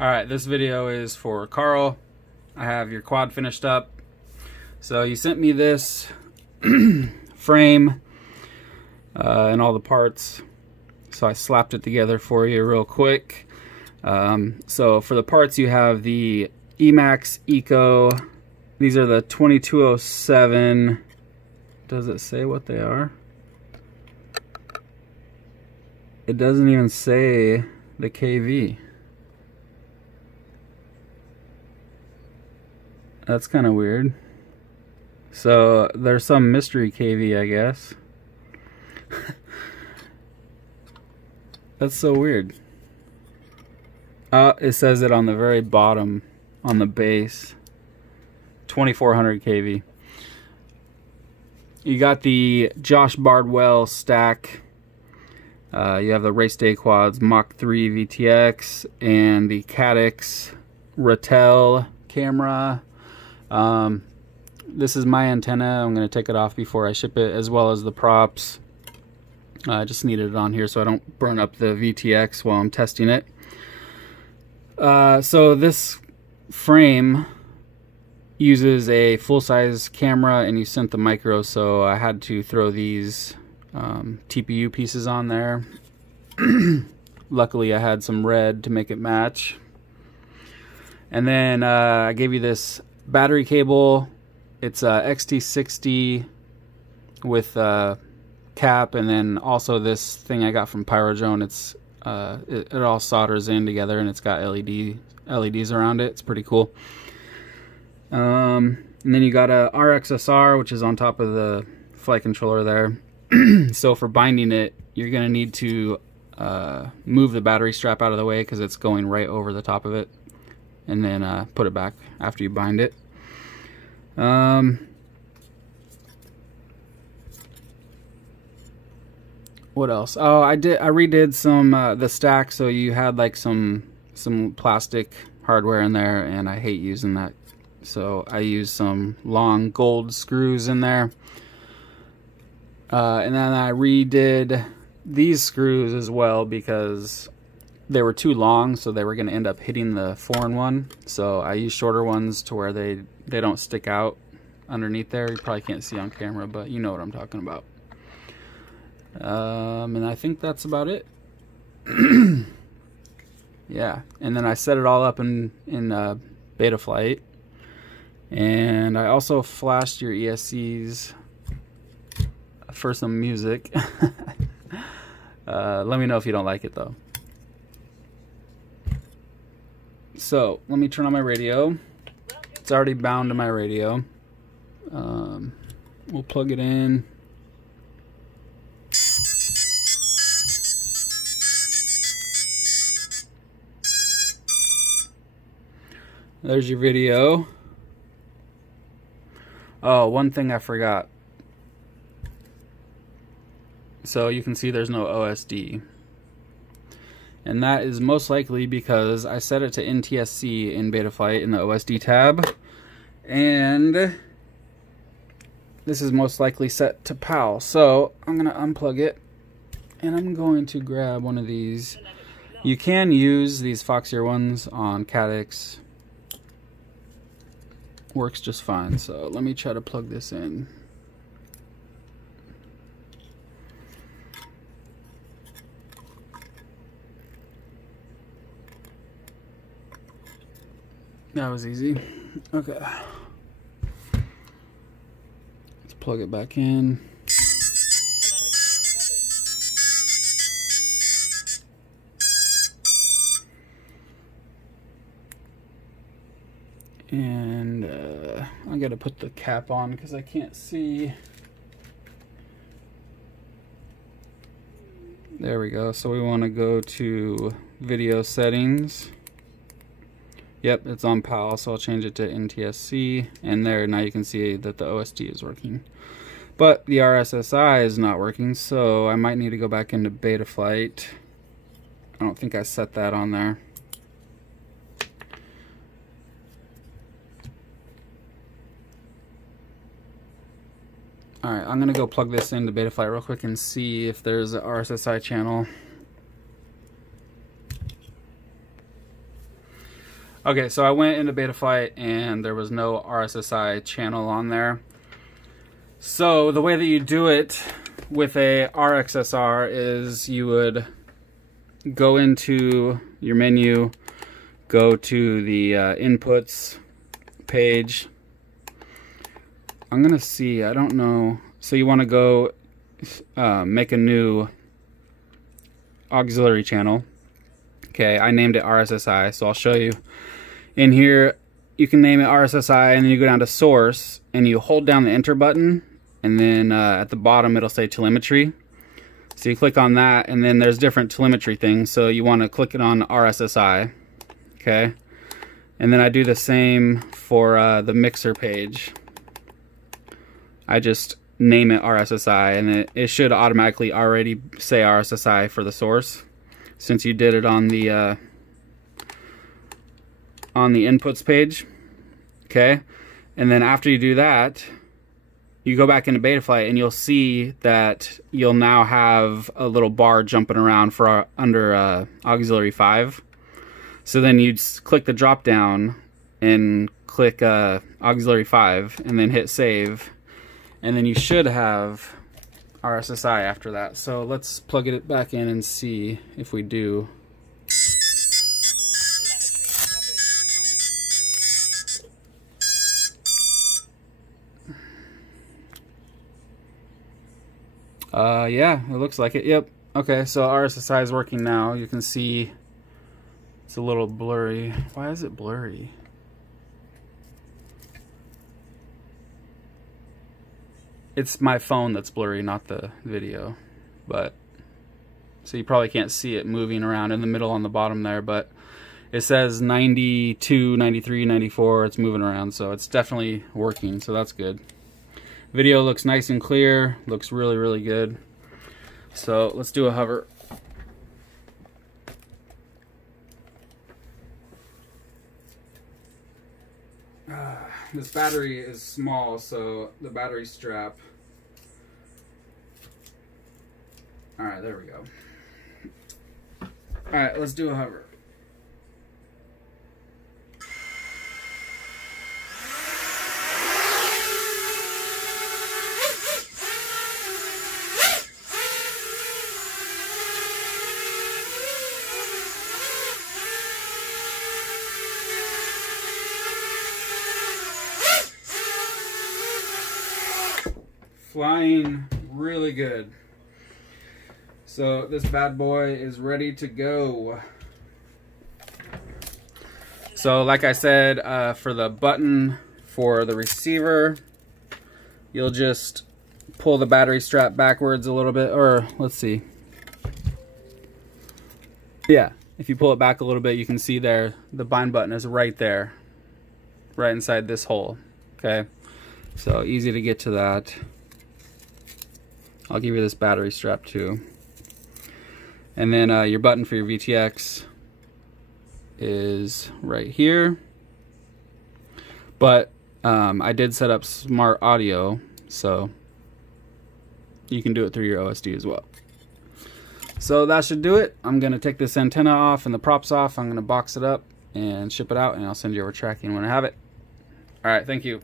Alright, this video is for Carl. I have your quad finished up. So you sent me this frame and all the parts. So I slapped it together for you real quick. So for the parts you have the Emax Eco. These are the 2207. Does it say what they are? It doesn't even say the KV. That's kind of weird. So there's some mystery KV, I guess. That's so weird. It says it on the very bottom, on the base. 2400 KV. You got the Josh Bardwell stack. You have the Race Day Quads Mach 3 VTX and the Caddx Ratel camera. This is my antenna. I'm going to take it off before I ship it, as well as the props. I just needed it on here so I don't burn up the VTX while I'm testing it. So this frame uses a full-size camera, and you sent the micro, so I had to throw these TPU pieces on there. Luckily I had some red to make it match. And then I gave you this battery cable. It's a XT60 with cap, and then also this thing I got from Pyrodrone. It's it all solders in together, and it's got LEDs around it. It's pretty cool. And then you got a RXSR, which is on top of the flight controller there. So for binding it, you're gonna need to move the battery strap out of the way because it's going right over the top of it, and then put it back after you bind it. What else? Oh, I redid some the stack, so you had like some plastic hardware in there, and I hate using that, so I used some long gold screws in there. And then I redid these screws as well because they were too long, so they were going to end up hitting the foreign one. So I used shorter ones to where they don't stick out underneath there. You probably can't see on camera, but you know what I'm talking about. And I think that's about it. Yeah, and then I set it all up in Betaflight, and I also flashed your ESCs for some music. Let me know if you don't like it though. So let me turn on my radio. It's already bound to my radio. We'll plug it in. There's your video. Oh, one thing I forgot. So you can see there's no OSD. And that is most likely because I set it to NTSC in Betaflight in the OSD tab. And this is most likely set to PAL. So I'm going to unplug it, and I'm going to grab one of these. You can use these Foxeer ones on Caddx. Works just fine. So let me try to plug this in. That was easy. Okay. Let's plug it back in. And I gotta put the cap on because I can't see. There we go. So we want to go to video settings. Yep, it's on PAL, so I'll change it to NTSC, and there, now you can see that the OSD is working. But the RSSI is not working, so I might need to go back into Betaflight. I don't think I set that on there. Alright, I'm going to go plug this into Betaflight real quick and see if there's an RSSI channel. Okay, so I went into Betaflight and there was no RSSI channel on there. So the way that you do it with a RXSR is you would go into your menu, go to the inputs page. I'm gonna see, I don't know. So you want to go make a new auxiliary channel. Okay, I named it RSSI, so I'll show you. In here, you can name it RSSI, and then you go down to source, and you hold down the enter button, and then at the bottom it'll say telemetry. So you click on that, and then there's different telemetry things, so you want to click it on RSSI. Okay, and then I do the same for the mixer page. I just name it RSSI, and it should automatically already say RSSI for the source, since you did it on the inputs page. Okay, and then after you do that, you go back into Betaflight, and you'll see that you'll now have a little bar jumping around for under auxiliary 5. So then you'd click the drop down and click auxiliary 5, and then hit save, and then you should have RSSI after that. So let's plug it back in and see if we do. Yeah, it looks like it. Yep. Okay, so RSSI is working now. You can see it's a little blurry. Why is it blurry? It's my phone that's blurry, not the video. But so you probably can't see it moving around in the middle on the bottom there, but it says 92, 93, 94. It's moving around, so it's definitely working, so that's good. Video looks nice and clear, looks really, really good. So let's do a hover. This battery is small, so the battery strap. Alright, there we go. Alright, let's do a hover. Flying really good. So this bad boy is ready to go. So like I said, for the button for the receiver, you'll just pull the battery strap backwards a little bit, or let's see. Yeah, if you pull it back a little bit, you can see there the bind button is right there, right inside this hole. Okay, so easy to get to that. I'll give you this battery strap too. And then your button for your VTX is right here. But I did set up smart audio, so you can do it through your OSD as well. So that should do it. I'm gonna take this antenna off and the props off. I'm gonna box it up and ship it out, and I'll send you over tracking when I have it. All right, thank you.